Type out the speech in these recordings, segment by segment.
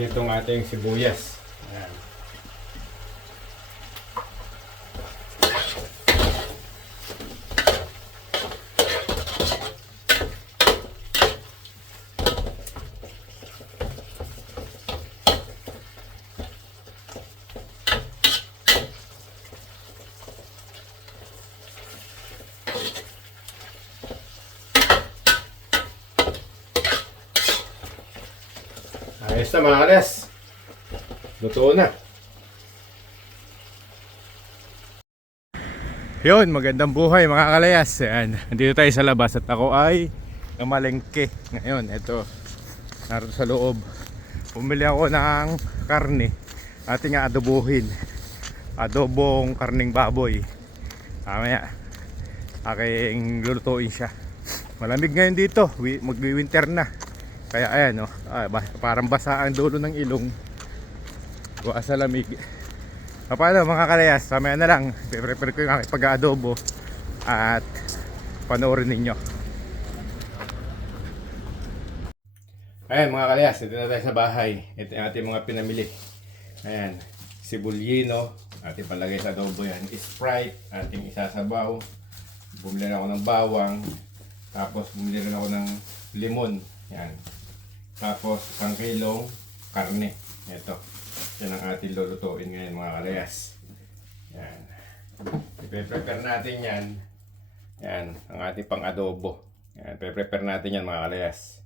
natin itong ating sibuyas. Ayan. Ayos na mga kalas. Luto na. Yun, magandang buhay mga kalayas. Ayan, nandito tayo sa labas at ako ay namalengke. Ngayon, eto, narito sa loob. Bumili ako ng karne. Ating adobohin. Adobong karning baboy. Mamaya, aking lulutuin siya. Malamig ngayon dito, mag-winter na. Kaya ayan, oh, parang basa ang dulo ng ilong. Bukas sa lamig. Paano mga kalayas, mamaya na lang prepare ko yung aking pag-aadobo at panoorin ninyo. Ayan mga kalayas, ito na tayo sa bahay. Ito yung ating mga pinamili. Ayan, sibulino, ating palagay sa adobo yan. Sprite, ating isasabaw. Bumili rin ako ng bawang. Tapos bumili rin ako ng limon. Ayan. Tapos 1 kilong karne. Ito. Yan ang ating lulutuin ngayon mga kalayas. Yan. I-prepare natin yan. Yan. Ang ating pang adobo. Yan. I-prepare natin yan mga kalayas.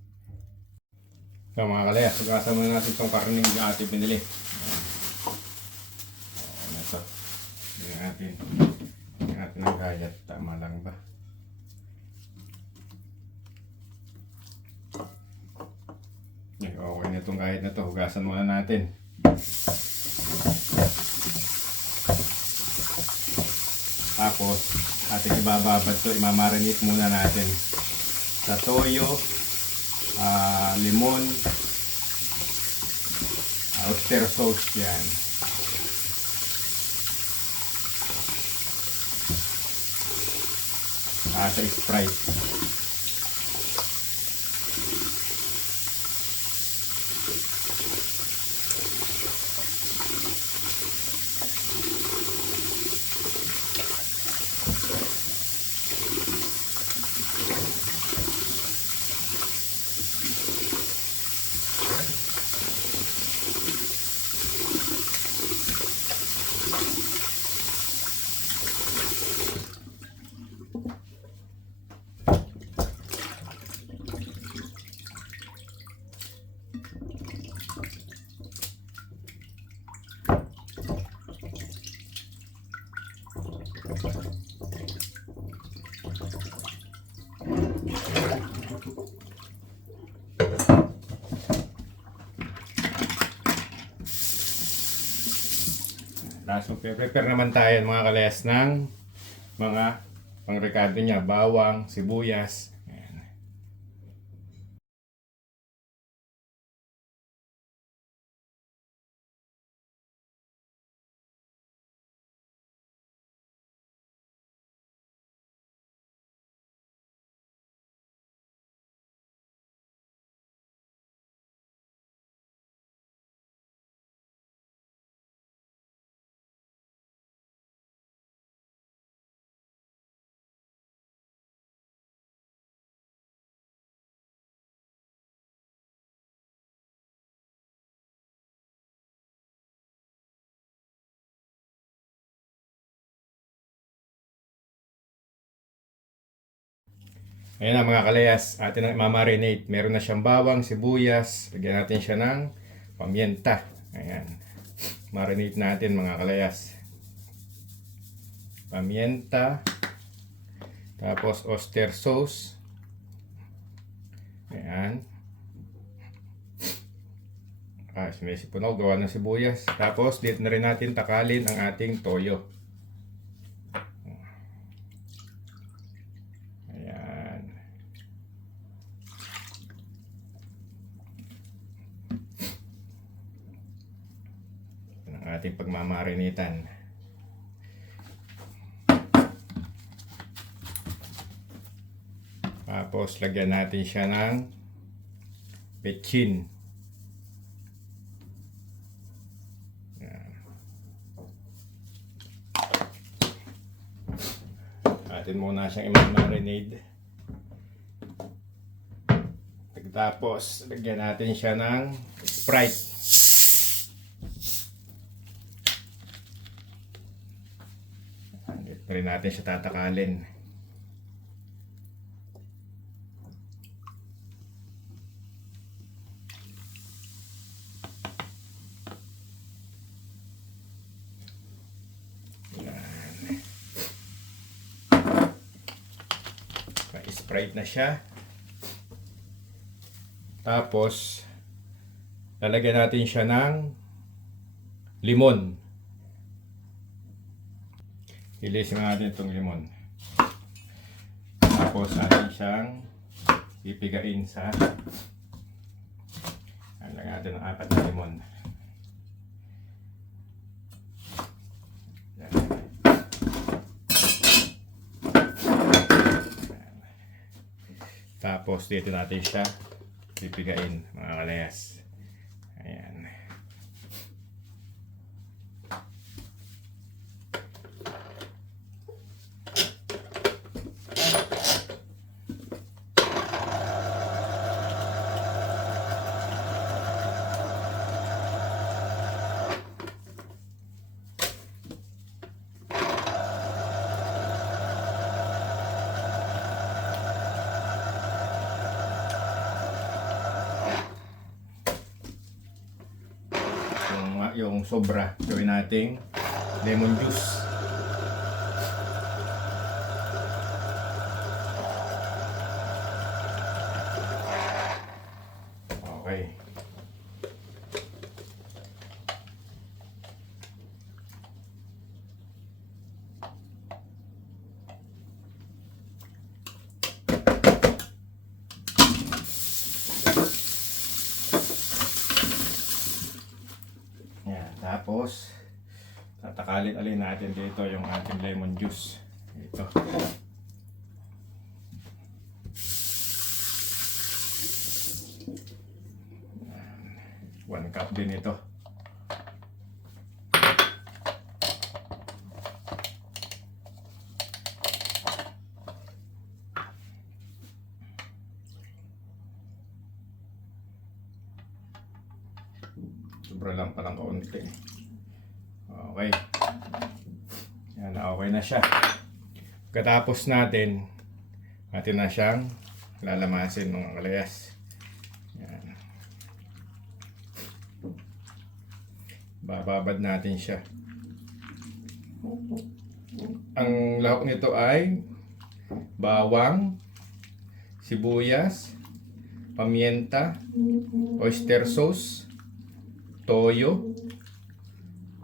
So mga kalayas, ugasan muna natin itong karning yung ating binili. Yan. Yan ito. Yan natin. Yan natin ang gayat. Tama lang ba? Yan. Okay na itong gayat na ito. Hugasan muna natin. Tapos ating ibababad to, imamarinate muna natin sa toyo, limon, oyster sauce yan. Sa Sprite. Tapos prepare naman tayo mga kalayas ng mga pangrekado niya, bawang, sibuyas. Ayan. Ayan na mga kalayas, atin ang mamarinate. Meron na siyang bawang, sibuyas. Lagyan natin siya ng pamienta. Ayan. Marinate natin mga kalayas. Pamienta. Tapos oyster sauce. Ayan. May sipunaw, gawa ng sibuyas. Tapos dito na rin natin takalin ang ating toyo. Ating pagmamarinitan. Tapos lagyan natin siya ng petchin. natin muna siyang i-marinade. Tapos, lagyan natin siya ng Sprite. Dito rin natin siya tatakalin. Sprite na siya. Tapos lalagyan natin siya ng limon. Ilisin natin itong limon. Tapos natin siyang pipigain sa lagyan natin ng 4 na limon. Tapos dito natin siya pipigain, mga kalayas. Ayan. Yung sobra, gawin nating lemon juice. Okay. Tapos, tatakalin-alin natin dito yung ating lemon juice. Ito. One cup din ito. Sobra lang palang kaunti. Okay. Yan, okay na siya. Pagkatapos natin na siyang lalamasin, mga kalayas. Yan. Bababad natin siya. Ang lahok nito ay bawang, sibuyas, pamienta, oyster sauce, toyo.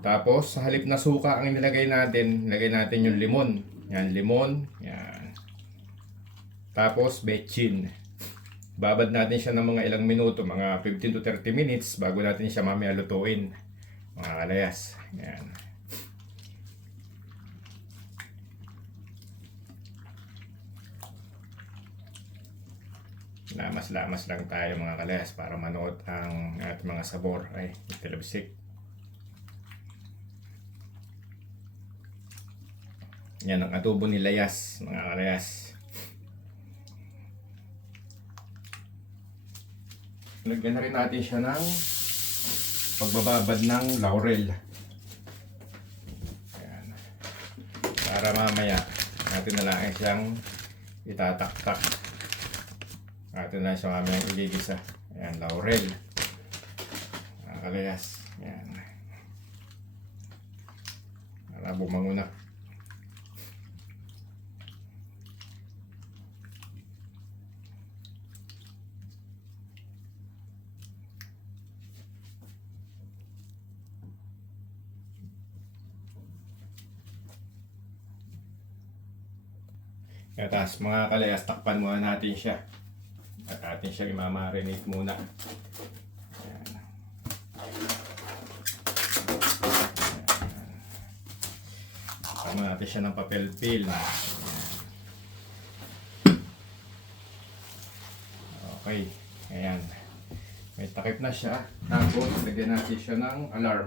Tapos sa halip na suka ang nilagay natin yung limon. Yan, limon. Yan. Tapos betchin. Babad natin siya ng mga ilang minuto, mga 15 to 30 minutes bago natin siya mamaya lutuin. Mga kalayas. Yan. Lamas-lamas lang tayo, mga kalayas, para manood ang ating mga sabor. Ay, telebisik. Yan ang adobo ni Layas, mga kalayas. Lagyan na rin natin siya ng pagbababad ng laurel. Ayan. Para mamaya natin na lang siyang itataktak. Natin na siya mamaya igigisa. Ayan, laurel. Mga kalayas. Ayan. Para bumango na. Tapos mga kalayas, takpan muna natin siya. At atin siya i-marinate muna. Ayan. Takpan natin siya ng papel film. Okay. Ayan. May takip na siya. Tapos, lagyan natin siya ng alarm.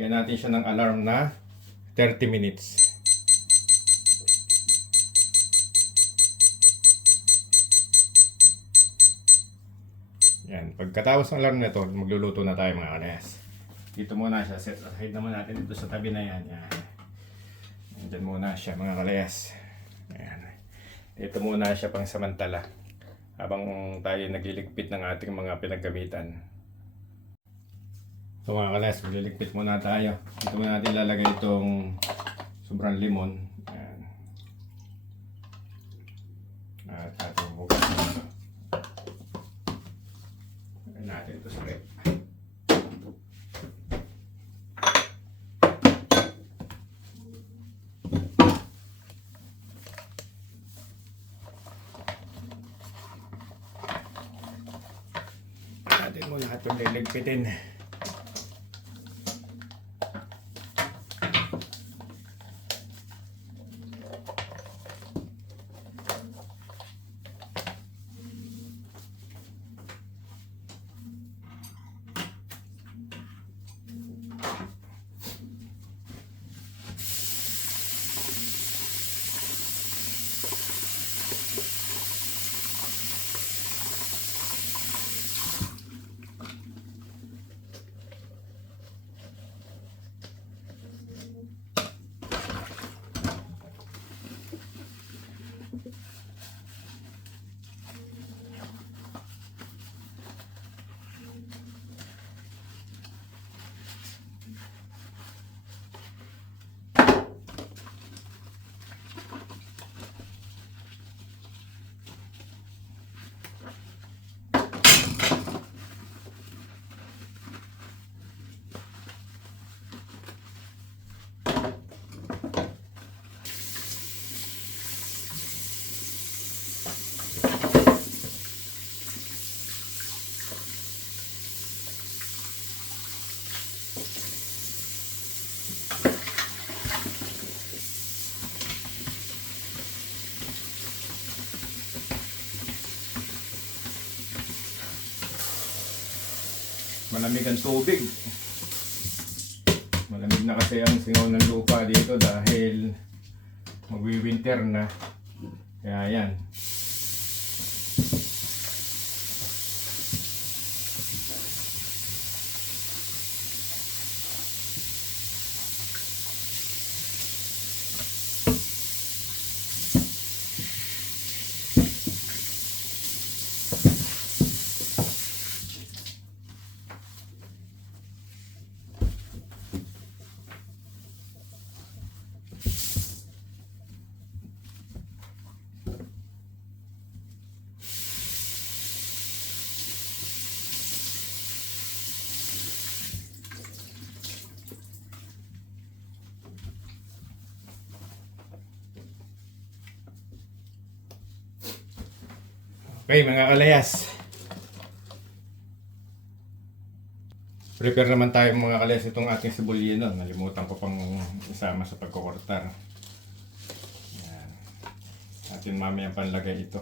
Lagyan natin siya ng alarm na 30 minutes. Yan. Pagkatapos ng alarm nito, magluluto na tayo mga kalayas. Dito muna siya. Set aside naman natin dito sa tabi na yan. Yan. Diyan muna siya mga kalayas. Ayan. Dito muna siya pang samantala. Habang tayo nagliligpit ng ating mga pinaggamitan. So mga kalayas, magliligpit muna tayo. Dito muna natin ilalagay itong sobrang limon. Ayan. At ating bukas dito. Ayan natin ito sa rep. Natin mo lahat yung liligpitin. Malamig ang tubig. Malamig na kasi ang singaw ng lupa dito dahil magwi-winter na. Kaya yan. Okay mga kalayas. Prepare naman tayo mga kalayas itong ating sibulino. Nalimutan ko pang isama sa pagkukortar. Yan. Atin mamaya panlagay ito.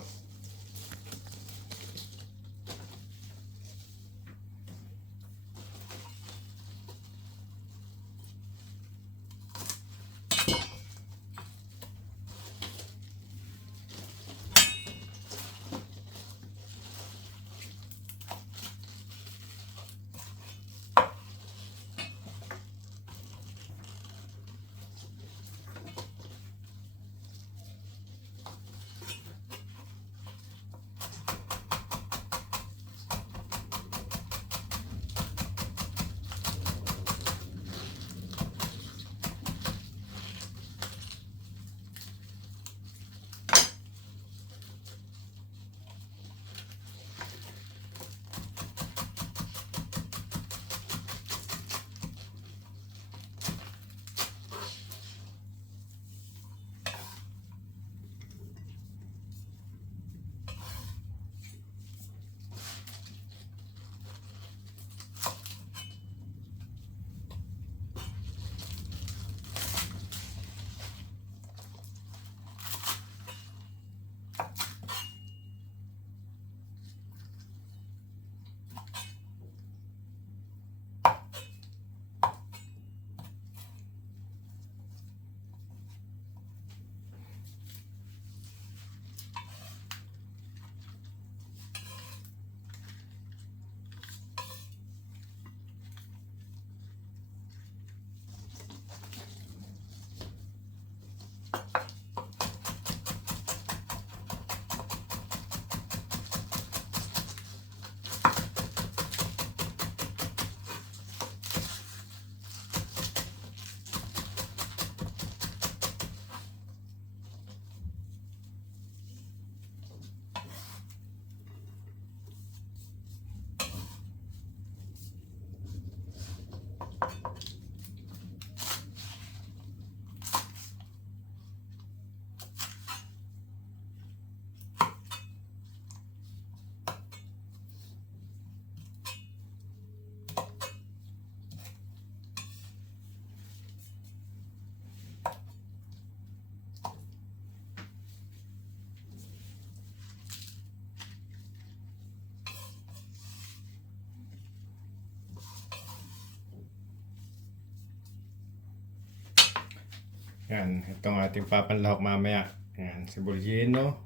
Yan, itong ating papanlahok mamaya. Yan, sibulyino.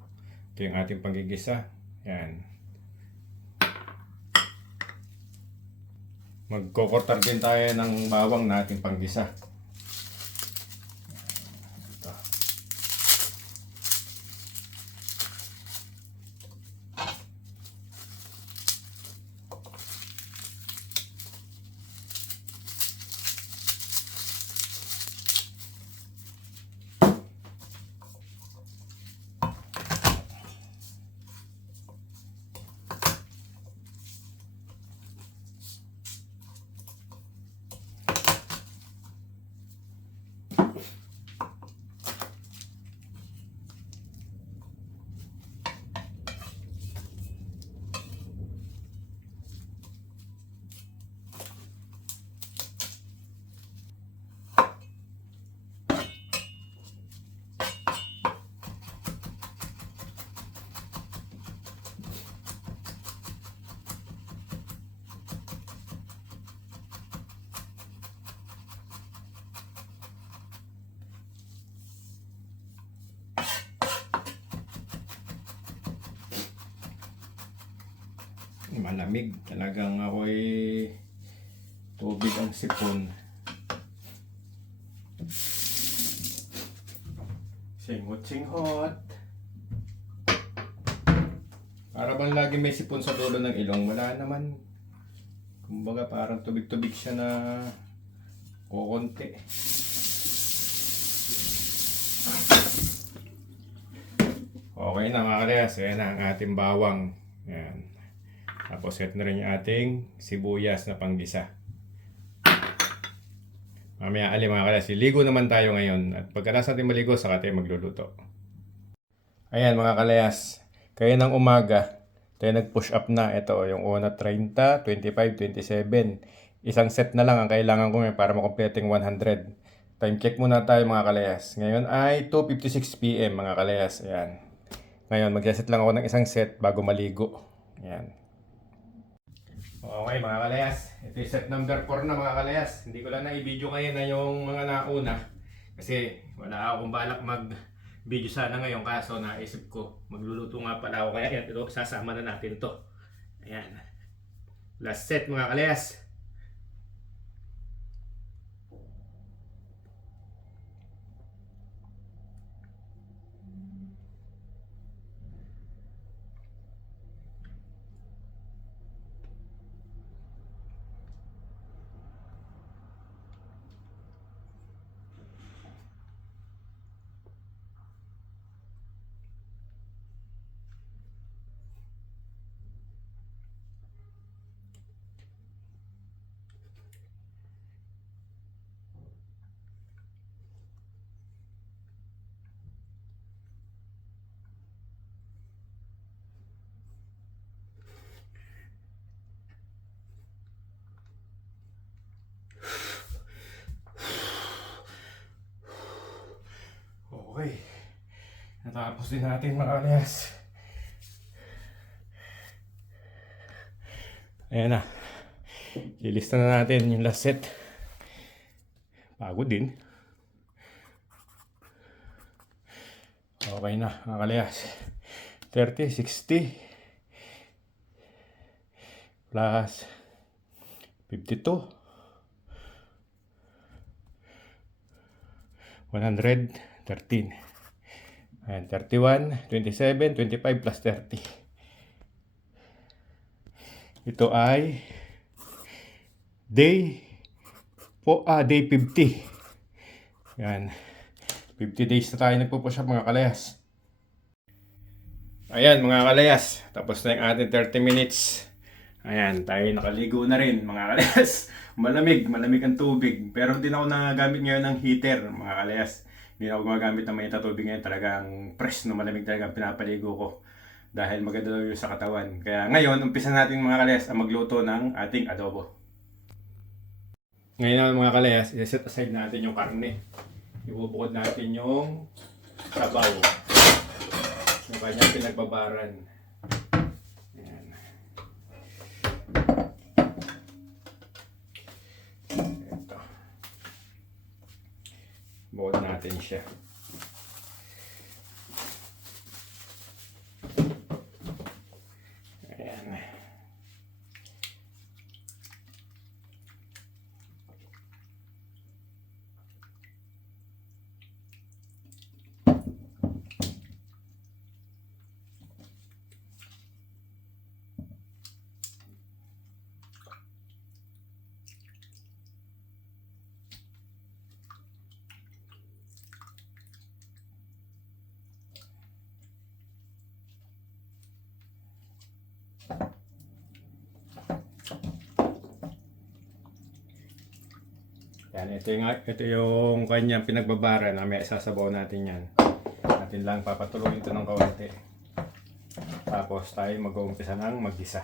Ito yung ating panggigisa. Yan. Magkokortar din tayo ng bawang na ating panggisa. Ito. Malamig. Talagang ako'y tubig ang sipon. Singhot-singhot. Para bang lagi may sipon sa dulo ng ilong. Wala naman. Kumbaga parang tubig-tubig siya na kukunti. Okay na mga kalayas. Ayan na ang ating bawang. Ayan. Tapos set na rin yung ating sibuyas na panggisa. Mamaya mga kalayas, ligo naman tayo ngayon. At pagkatapos natin maligo, saka tayo magluluto. Ayan mga kalayas, kaya ng umaga, tayo nag-push up na. Ito yung una 30, 25, 27. Isang set na lang ang kailangan ko ngayon para makompleto yung 100. Time check muna tayo mga kalayas. Ngayon ay 2:56 PM mga kalayas. Ayan. Ngayon mag-set lang ako ng isang set bago maligo. Ayan. Okay mga kalayas, ito yung set number 4 na mga kalayas. Hindi ko lang na-i-video ngayon na yung mga nauna kasi wala akong balak mag-video sana ngayon, kaso naisip ko magluluto nga pala ako, kaya ito sasama na natin to. Ayan, last set mga kalayas. Okay, natapos din natin mga kalayas. Ayan na, lilista na natin yung last set. Pagod din. Okay na mga kalayas, 30, 60 plus 52 113. Ayan, 31, 27, 25 plus 30. Ito ay day 50. Ayan, 50 days na tayo nagpo-push up mga kalayas. Ayan mga kalayas, tapos na yung ating 30 minutes. Ayan, tayo nakaligo na rin mga kalayas. Malamig ang tubig. Pero hindi na ako nagagamit ngayon ng heater mga kalayas. Hindi na ako gumagamit ng mainit na tubig ngayon. Talagang fresh no, malamig talaga ang pinapaligo ko. Dahil maganda daw yung sa katawan. Kaya ngayon, umpisa natin mga kalayas ang magluto ng ating adobo. Ngayon naman mga kalayas, i-set aside natin yung karne. Ibubukod natin yung sabaw. Yung kanyang pinagbabaran. Ayan. Ito. Buot natin siya. Ayan. Yan, ito yung kanyang pinagbabara na may sasabaw natin yan. Natin lang papatuloy ito ng kaunti. Tapos tayo mag-uumpisa ng mag-isa.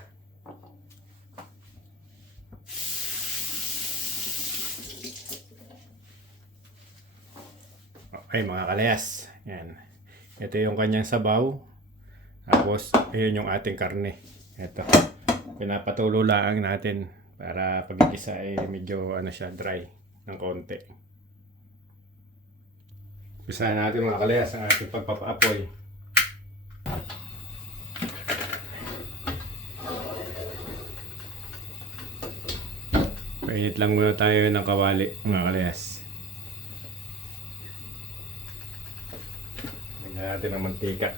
Okay mga kalayas. Yan. Ito yung kanyang sabaw. Tapos, ayun yung ating karne. Ito. Pinapatulo lang natin para pag-ikisa ay medyo ano siya, dry ng konti. Umpisahan natin mga kalayas ang ating pagpapaapoy. Painit lang muna tayo ng kawali mga kalayas. Lagyan natin ng mantika.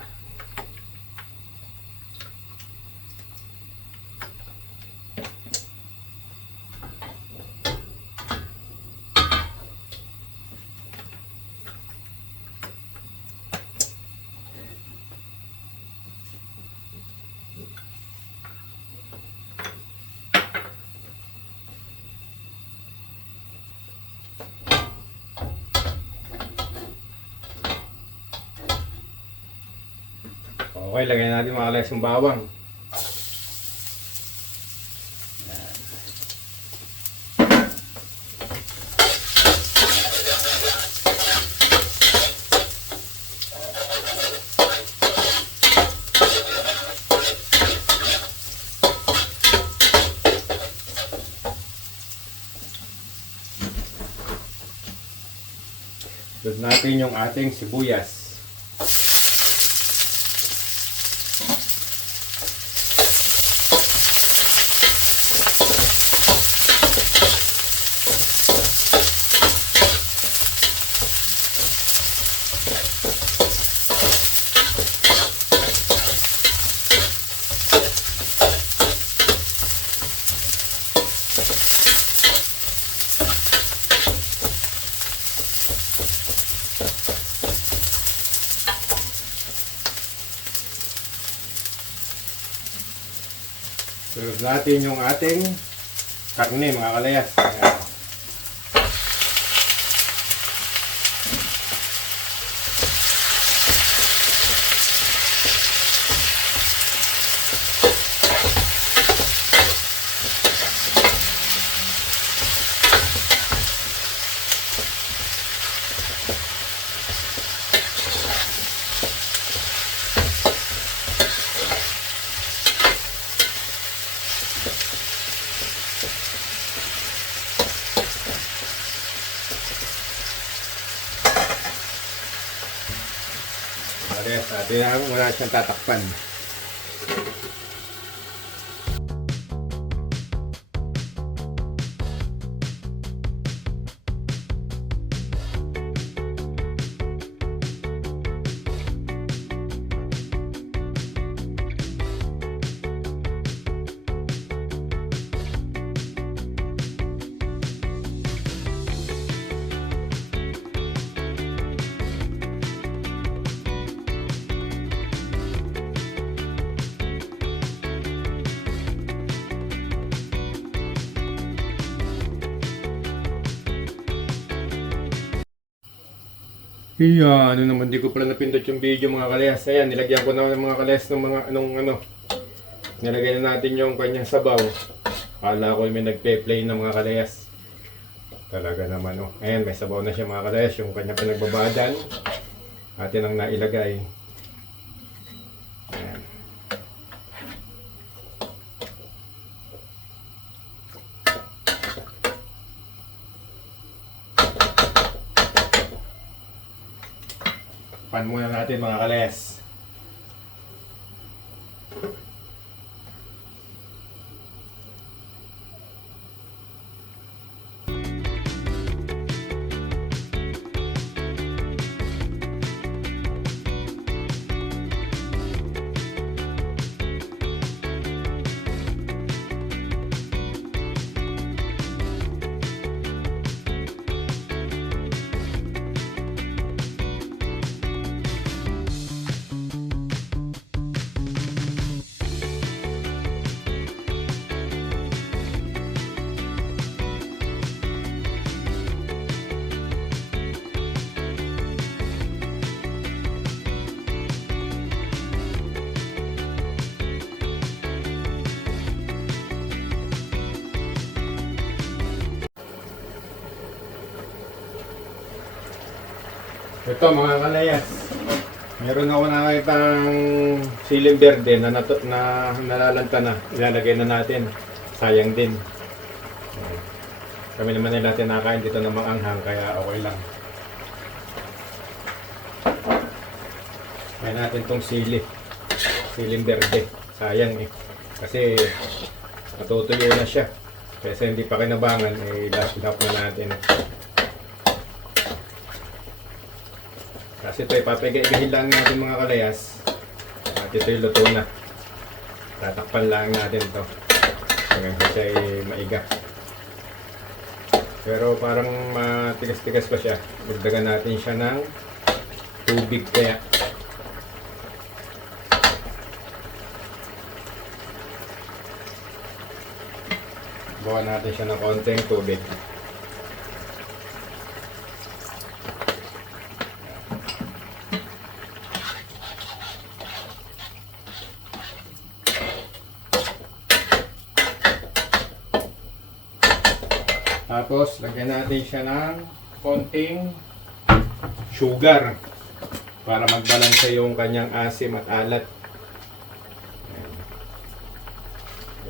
Okay, lagyan natin mga kalayas yung bawang. Sunod natin yung ating sibuyas. Sunod natin yung ating karne mga kalayas. Ayan. Atin muna siyang tatakpan. Iya, ano naman, di ko pala napindot yung video mga kalayas. Ayan, nilagyan ko na ng mga kalayas ng mga nilagay na natin yung kanyang sabaw. Akala ko may nagpe-play ng mga kalayas. Talaga naman, oh. Ayan, may sabaw na siya mga kalayas, yung kanyang pinagbabadan. Atin ang nailagay. Ayan. Pan muna natin mga kalayas. Ito mga kalayas, meron ako nakitang siling berde na, nalalanta na. Ilalagay na natin. Sayang din. Kami naman nila tinakain dito ng mga anghang, kaya okay lang. Kaya natin tong siling berde. Sayang eh. Kasi natutuyo na siya. Kasi hindi pa kinabangan, eh dash-dap na natin. Kasi ito ipapigay-igahin lang natin mga kalayas. At ito yung luto na. Tatakpan lang natin ito. Hanggang siya ay maiga. Pero parang matigas-tigas pa siya. Dagdagan natin siya ng tubig kaya. Bukan natin siya ng konting tubig. Tapos, lagyan natin siya ng konting sugar para magbalanse yung kanyang asim at alat.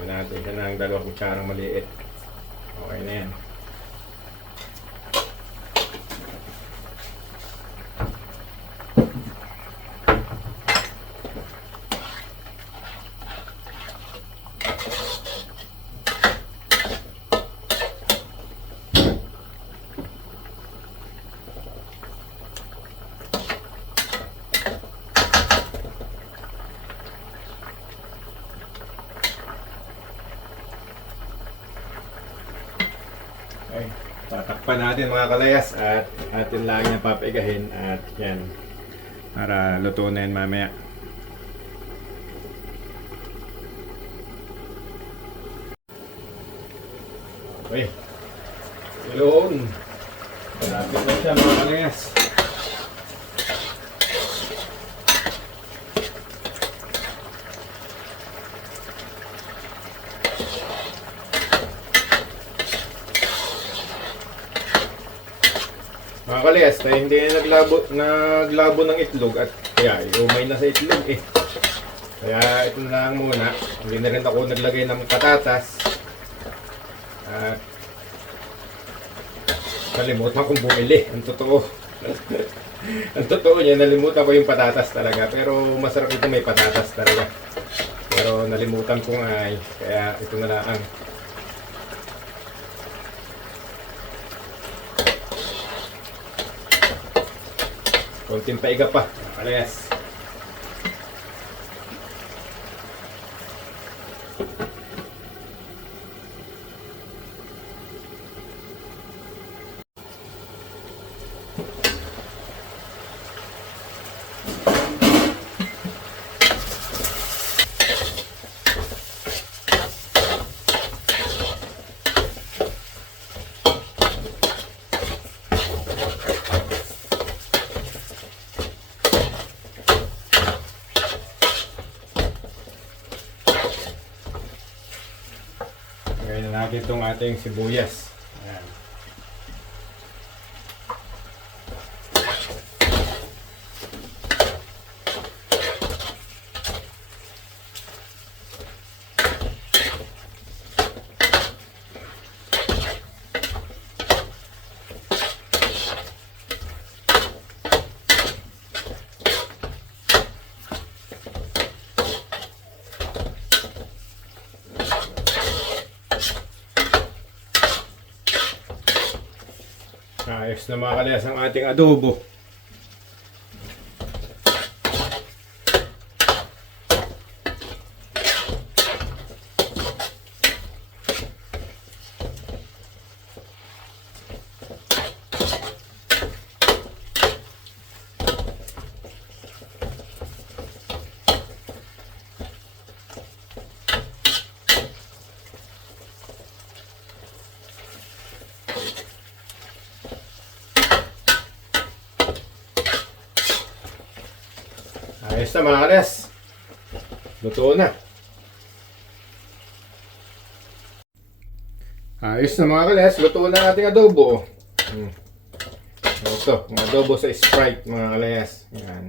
Lagyan natin siya ng 2 kutsarang maliit. Okay na yan. Okay. Tatakpan natin mga kalayas at atin lang yan papaigahin at yan para luto na yan mamaya. Okay. Yun. Malapit na siya mga kalayas. Mga kalayas, tayo hindi na naglabo ng itlog at kaya umay na sa itlog eh. Kaya ito na lang muna. Hindi na rin ako naglagay ng patatas. At kalimutan kong bumili. Ang totoo. Ang totoo niya, nalimutan ko yung patatas talaga. Pero masarap ito may patatas talaga. Pero nalimutan ko nga eh. Kaya ito na lang. Konting paiga pa, kalayas. Lagay na natin itong ating sibuyas. Ayan. Ayos na mga kalayas ang ating adobo. Ayos na mga kalayas. Luto na. Ayos na mga kalayas. Luto na ating adobo. Ito, ang adobo sa Sprite mga kalayas. Yan.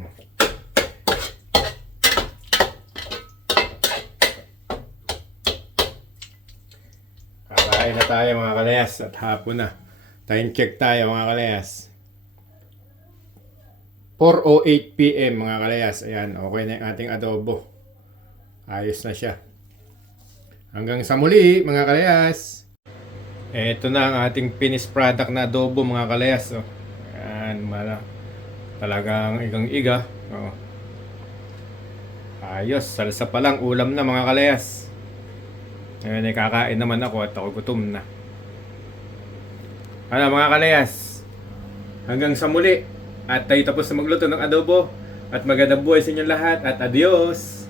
Kakain na tayo mga kalayas at hapon na. Time check tayo mga kalayas. 4:08 PM mga kalayas. Ayan, okay na yung ating adobo. Ayos na siya. Hanggang sa muli mga kalayas. Ito na ang ating finished product na adobo mga kalayas. Oh. Ayan, talagang igang-iga. Oh. Ayos, salsa pa lang, ulam na mga kalayas. Ngayon ay kakain naman ako at ako gutom na. Ano mga kalayas, hanggang sa muli. At tayo tapos na magluto ng adobo. At magandang buhay sa inyong lahat. At adios!